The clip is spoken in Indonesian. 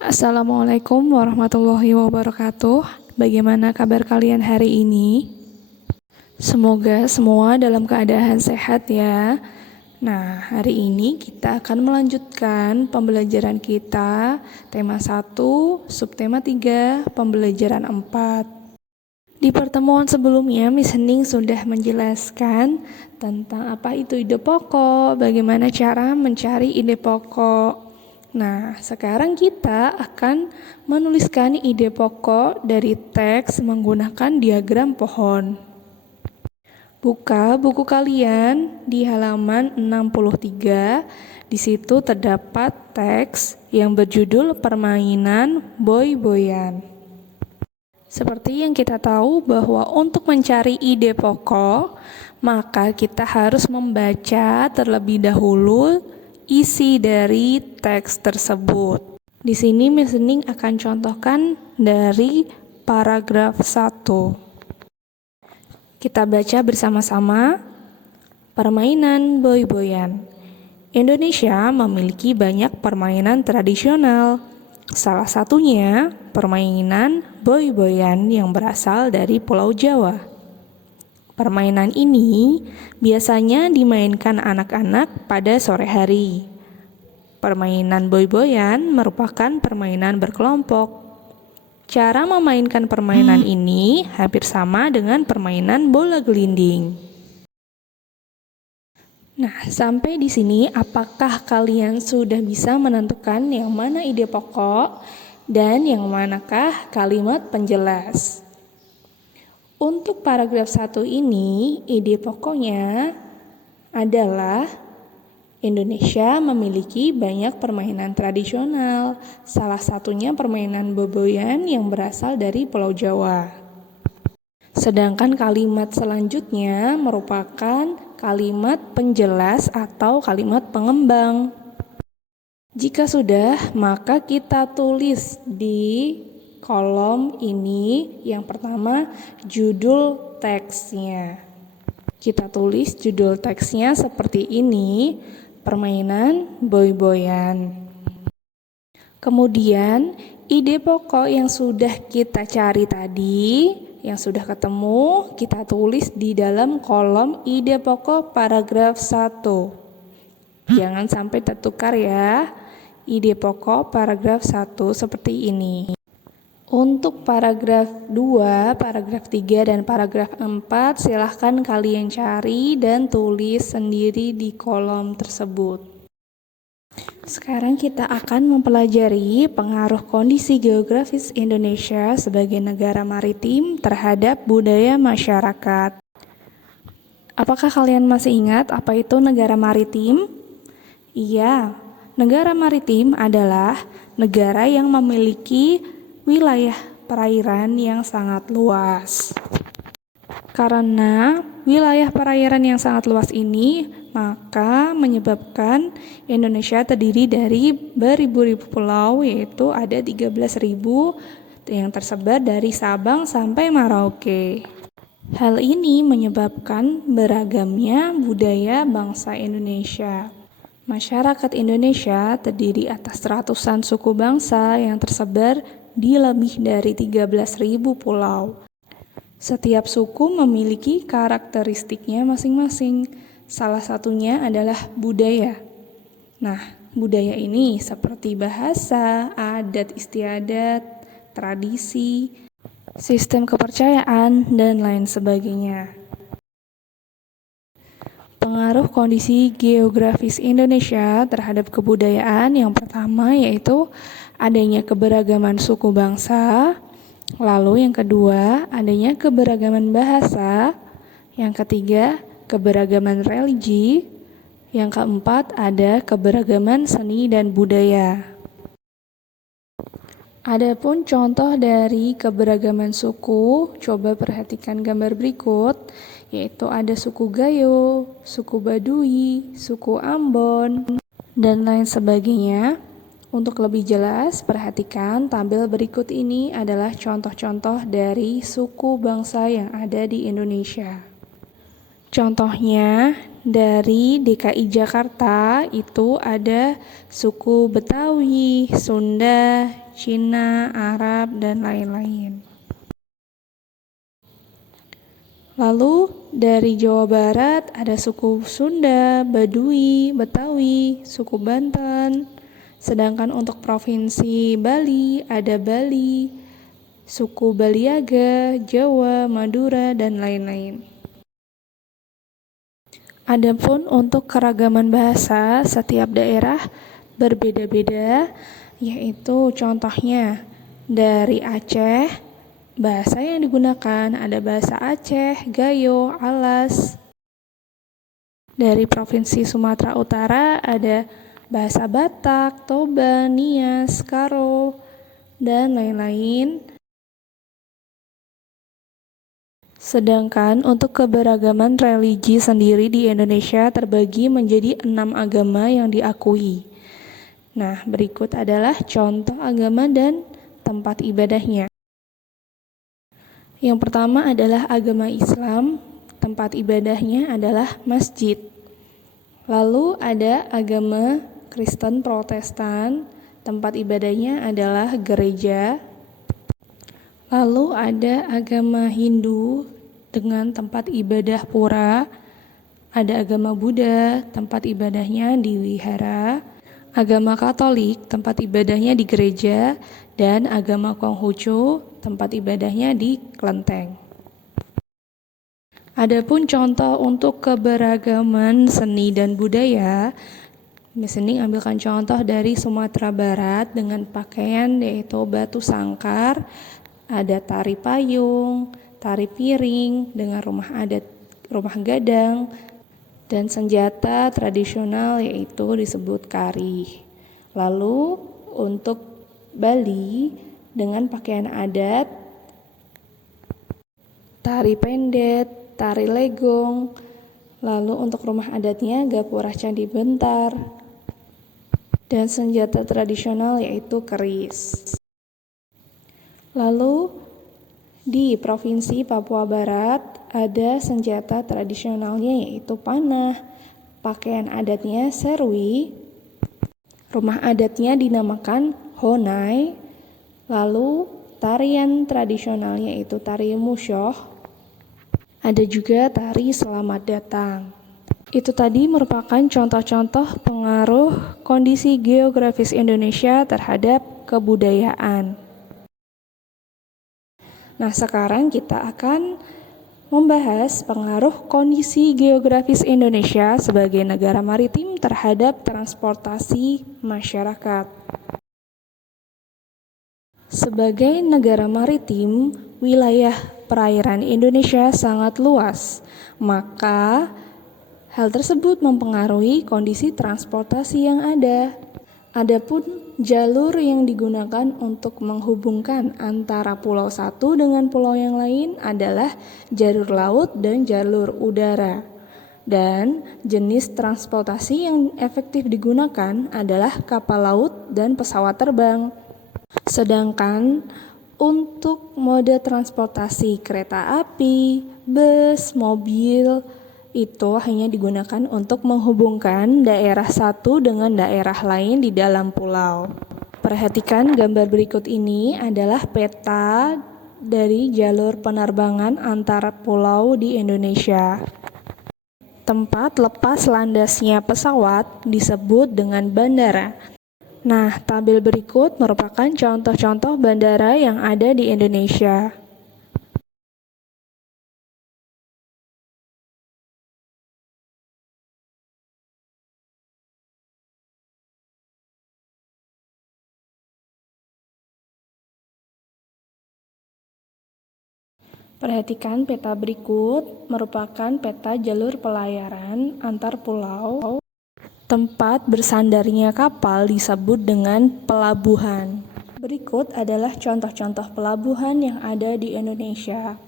Assalamualaikum warahmatullahi wabarakatuh. Bagaimana kabar kalian hari ini? Semoga semua dalam keadaan sehat ya. Nah, hari ini kita akan melanjutkan pembelajaran kita tema 1, subtema 3, pembelajaran 4. Di pertemuan sebelumnya, Miss Hening sudah menjelaskan tentang apa itu ide pokok, bagaimana cara mencari ide pokok. Nah, sekarang kita akan menuliskan ide pokok dari teks menggunakan diagram pohon. Buka buku kalian di halaman 63. Di situ terdapat teks yang berjudul Permainan Boy-boyan. Seperti yang kita tahu bahwa untuk mencari ide pokok, maka kita harus membaca terlebih dahulu isi dari teks tersebut. Di sini Miss Hening akan contohkan dari paragraf 1. Kita baca bersama-sama. Permainan boy-boyan. Indonesia memiliki banyak permainan tradisional. Salah satunya permainan boy-boyan yang berasal dari Pulau Jawa. Permainan ini biasanya dimainkan anak-anak pada sore hari. Permainan boy-boyan merupakan permainan berkelompok. Cara memainkan permainan ini hampir sama dengan permainan bola gelinding. Nah, sampai di sini apakah kalian sudah bisa menentukan yang mana ide pokok dan yang manakah kalimat penjelas? Untuk paragraf 1 ini, ide pokoknya adalah Indonesia memiliki banyak permainan tradisional, salah satunya permainan boboyan yang berasal dari Pulau Jawa. Sedangkan kalimat selanjutnya merupakan kalimat penjelas atau kalimat pengembang. Jika sudah, maka kita tulis di kolom ini yang pertama judul teksnya. Kita tulis judul teksnya seperti ini, permainan boy-boyan. Kemudian ide pokok yang sudah kita cari tadi, yang sudah ketemu, kita tulis di dalam kolom ide pokok paragraf 1. Jangan sampai tertukar ya. Ide pokok paragraf 1 seperti ini. Untuk paragraf 2, paragraf 3, dan paragraf 4 silahkan kalian cari dan tulis sendiri di kolom tersebut. Sekarang kita akan mempelajari pengaruh kondisi geografis Indonesia sebagai negara maritim terhadap budaya masyarakat. Apakah kalian masih ingat apa itu negara maritim? Iya, negara maritim adalah negara yang memiliki wilayah perairan yang sangat luas. Karena wilayah perairan yang sangat luas ini, maka menyebabkan Indonesia terdiri dari beribu-ribu pulau, yaitu ada 13.000 yang tersebar dari Sabang sampai Merauke. Hal ini menyebabkan beragamnya budaya bangsa Indonesia. Masyarakat Indonesia terdiri atas ratusan suku bangsa yang tersebar di lebih dari 13.000 pulau. Setiap suku memiliki karakteristiknya masing-masing. Salah satunya adalah budaya. Nah, budaya ini seperti bahasa, adat istiadat, tradisi, sistem kepercayaan, dan lain sebagainya. Pengaruh kondisi geografis Indonesia terhadap kebudayaan yang pertama yaitu adanya keberagaman suku bangsa, lalu yang kedua adanya keberagaman bahasa, yang ketiga keberagaman religi, yang keempat ada keberagaman seni dan budaya. Adapun contoh dari keberagaman suku, coba perhatikan gambar berikut, yaitu ada suku Gayo, suku Baduy, suku Ambon, dan lain sebagainya. Untuk lebih jelas, perhatikan tabel berikut ini adalah contoh-contoh dari suku bangsa yang ada di Indonesia. Contohnya, dari DKI Jakarta itu ada suku Betawi, Sunda, Cina, Arab, dan lain-lain. Lalu dari Jawa Barat ada suku Sunda, Baduy, Betawi, suku Banten. Sedangkan untuk Provinsi Bali ada Bali, suku Baliaga, Jawa, Madura, dan lain-lain. Adapun untuk keragaman bahasa, setiap daerah berbeda-beda, yaitu contohnya dari Aceh, bahasa yang digunakan ada bahasa Aceh, Gayo, Alas. Dari Provinsi Sumatera Utara ada bahasa Batak, Toba, Nias, Karo, dan lain-lain. Sedangkan untuk keberagaman religi sendiri di Indonesia terbagi menjadi 6 agama yang diakui. Nah, berikut adalah contoh agama dan tempat ibadahnya. Yang pertama adalah agama Islam, tempat ibadahnya adalah masjid. Lalu ada agama Kristen Protestan, tempat ibadahnya adalah gereja. Lalu ada agama Hindu dengan tempat ibadah pura. Ada agama Buddha, tempat ibadahnya di wihara. Agama Katolik, tempat ibadahnya di gereja. Dan agama Konghucu, tempat ibadahnya di kelenteng. Adapun contoh untuk keberagaman seni dan budaya, di sini ambilkan contoh dari Sumatera Barat dengan pakaian yaitu batu sangkar, ada tari payung, tari piring dengan rumah adat, rumah gadang, dan senjata tradisional yaitu disebut kari. Lalu untuk Bali dengan pakaian adat, tari pendet, tari legong. Lalu untuk rumah adatnya gapura candi bentar, dan senjata tradisional yaitu keris. Lalu di Provinsi Papua Barat ada senjata tradisionalnya yaitu panah, pakaian adatnya serwi, rumah adatnya dinamakan honai, lalu tarian tradisionalnya yaitu tari musyoh, ada juga tari selamat datang. Itu tadi merupakan contoh-contoh pengaruh kondisi geografis Indonesia terhadap kebudayaan. Nah, sekarang kita akan membahas pengaruh kondisi geografis Indonesia sebagai negara maritim terhadap transportasi masyarakat. Sebagai negara maritim, wilayah perairan Indonesia sangat luas, maka hal tersebut mempengaruhi kondisi transportasi yang ada. Adapun jalur yang digunakan untuk menghubungkan antara pulau satu dengan pulau yang lain adalah jalur laut dan jalur udara. Dan jenis transportasi yang efektif digunakan adalah kapal laut dan pesawat terbang. Sedangkan untuk mode transportasi kereta api, bus, mobil itu hanya digunakan untuk menghubungkan daerah satu dengan daerah lain di dalam pulau. Perhatikan gambar berikut ini adalah peta dari jalur penerbangan antar pulau di Indonesia. Tempat lepas landasnya pesawat disebut dengan bandara. Nah, tabel berikut merupakan contoh-contoh bandara yang ada di Indonesia. Perhatikan peta berikut merupakan peta jalur pelayaran antar pulau. Tempat bersandarnya kapal disebut dengan pelabuhan. Berikut adalah contoh-contoh pelabuhan yang ada di Indonesia.